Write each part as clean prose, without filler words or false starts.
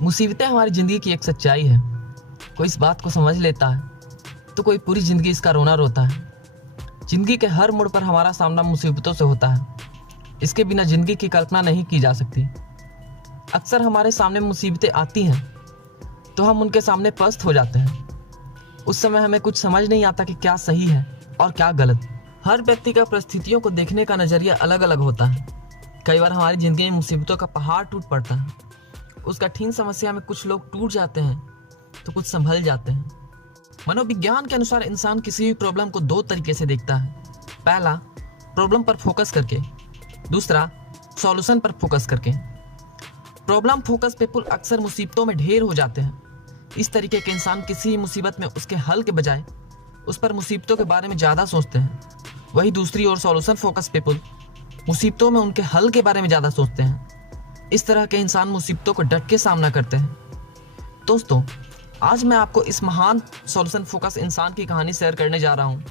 मुसीबतें हमारी ज़िंदगी की एक सच्चाई है। कोई इस बात को समझ लेता है तो कोई पूरी ज़िंदगी इसका रोना रोता है। ज़िंदगी के हर मोड़ पर हमारा सामना मुसीबतों से होता है। इसके बिना ज़िंदगी की कल्पना नहीं की जा सकती। अक्सर हमारे सामने मुसीबतें आती हैं तो हम उनके सामने पस्त हो जाते हैं। उस समय हमें कुछ समझ नहीं आता कि क्या सही है और क्या गलत। हर व्यक्ति का परिस्थितियों को देखने का नज़रिया अलग अलग होता है। कई बार हमारी ज़िंदगी में मुसीबतों का पहाड़ टूट पड़ता है। उस कठिन समस्या में कुछ लोग टूट जाते हैं तो कुछ संभल जाते हैं। मनोविज्ञान के अनुसार इंसान किसी भी प्रॉब्लम को दो तरीके से देखता है। पहला, प्रॉब्लम पर फोकस करके। दूसरा, सॉल्यूशन पर फोकस करके। प्रॉब्लम फोकस पीपल अक्सर मुसीबतों में ढेर हो जाते हैं। इस तरीके के इंसान किसी मुसीबत में उसके हल के बजाय उस पर मुसीबतों के बारे में ज़्यादा सोचते हैं। वही दूसरी ओर सॉल्यूशन फोकस पीपल मुसीबतों में उनके हल के बारे में ज़्यादा सोचते हैं। इस तरह के इंसान मुसीबतों को डट के सामना करते हैं। दोस्तों, आज मैं आपको इस महान सॉल्यूशन फोकस इंसान की कहानी शेयर करने जा रहा हूँ,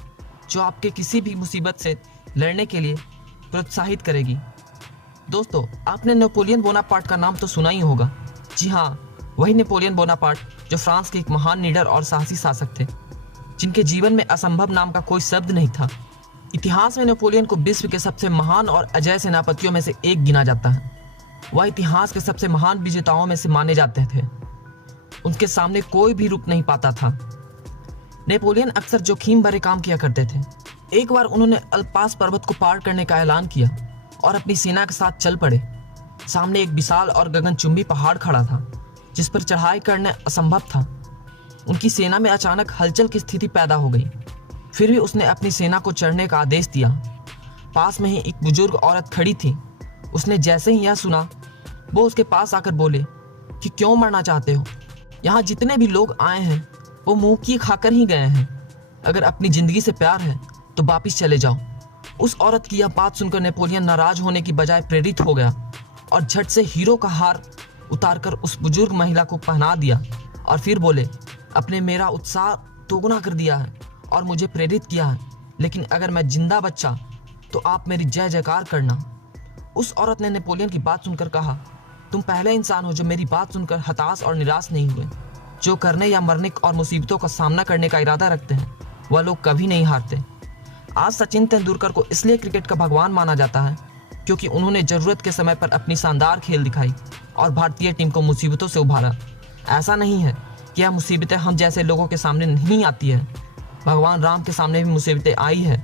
जो आपके किसी भी मुसीबत से लड़ने के लिए प्रोत्साहित करेगी। दोस्तों, आपने नेपोलियन बोनापार्ट का नाम तो सुना ही होगा। जी हाँ, वही नेपोलियन बोनापार्ट जो फ्रांस के एक महान लीडर और साहसी शासक थे, जिनके जीवन में असंभव नाम का कोई शब्द नहीं था। इतिहास में नेपोलियन को विश्व के सबसे महान और अजेय सेनापतियों में से एक गिना जाता है। वह इतिहास के सबसे महान विजेताओं में से माने जाते थे। उनके सामने कोई भी रुक नहीं पाता था। नेपोलियन अक्सर जोखिम भरे काम किया करते थे। एक बार उन्होंने अल्पास पर्वत को पार करने का ऐलान किया और अपनी सेना के साथ चल पड़े। सामने एक विशाल और गगनचुंबी पहाड़ खड़ा था, जिस पर चढ़ाई करना असंभव था। उनकी सेना में अचानक हलचल की स्थिति पैदा हो गई। फिर भी उसने अपनी सेना को चढ़ने का आदेश दिया। पास में ही एक बुजुर्ग औरत खड़ी थी। उसने जैसे ही यह सुना, वो उसके पास आकर बोले कि क्यों मरना चाहते हो? यहाँ जितने भी लोग आए हैं वो मुंह की खाकर ही गए हैं। अगर अपनी ज़िंदगी से प्यार है तो वापिस चले जाओ। उस औरत की यह बात सुनकर नेपोलियन नाराज होने की बजाय प्रेरित हो गया और झट से हीरो का हार उतारकर उस बुजुर्ग महिला को पहना दिया और फिर बोले, आपने मेरा उत्साह दोगुना कर दिया है और मुझे प्रेरित किया है, लेकिन अगर मैं जिंदा बचा तो आप मेरी जय जयकार करना। उस औरत ने नेपोलियन की बात सुनकर कहा, तुम पहले इंसान हो जो मेरी बात सुनकर हताश और निराश नहीं हुए। जो करने या मरने और मुसीबतों का सामना करने का इरादा रखते हैं, वह लोग कभी नहीं हारते। आज सचिन तेंदुलकर को इसलिए क्रिकेट का भगवान माना जाता है क्योंकि उन्होंने ज़रूरत के समय पर अपनी शानदार खेल दिखाई और भारतीय टीम को मुसीबतों से उभारा। ऐसा नहीं है कि यह मुसीबतें हम जैसे लोगों के सामने नहीं आती है। भगवान राम के सामने भी मुसीबतें आई है।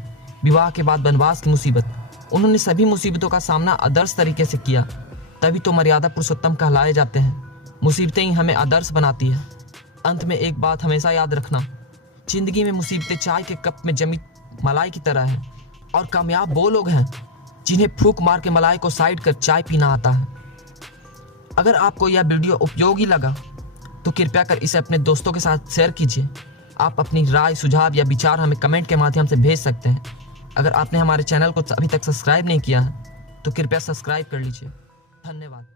विवाह के बाद वनवास की मुसीबत, उन्होंने सभी मुसीबतों का सामना आदर्श तरीके से किया। तभी तो मर्यादा पुरुषोत्तम कहलाए जाते हैं। मुसीबतें ही हमें आदर्श बनाती है। अंत में एक बात हमेशा याद रखना, जिंदगी में मुसीबतें चाय के कप में जमी मलाई की तरह है और कामयाब वो लोग हैं जिन्हें फूंक मार के मलाई को साइड कर चाय पीना आता है। अगर आपको यह वीडियो उपयोगी लगा तो कृपया कर इसे अपने दोस्तों के साथ शेयर कीजिए। आप अपनी राय, सुझाव या विचार हमें कमेंट के माध्यम से भेज सकते हैं। अगर आपने हमारे चैनल को अभी तक सब्सक्राइब नहीं किया है तो कृपया सब्सक्राइब कर लीजिए। धन्यवाद।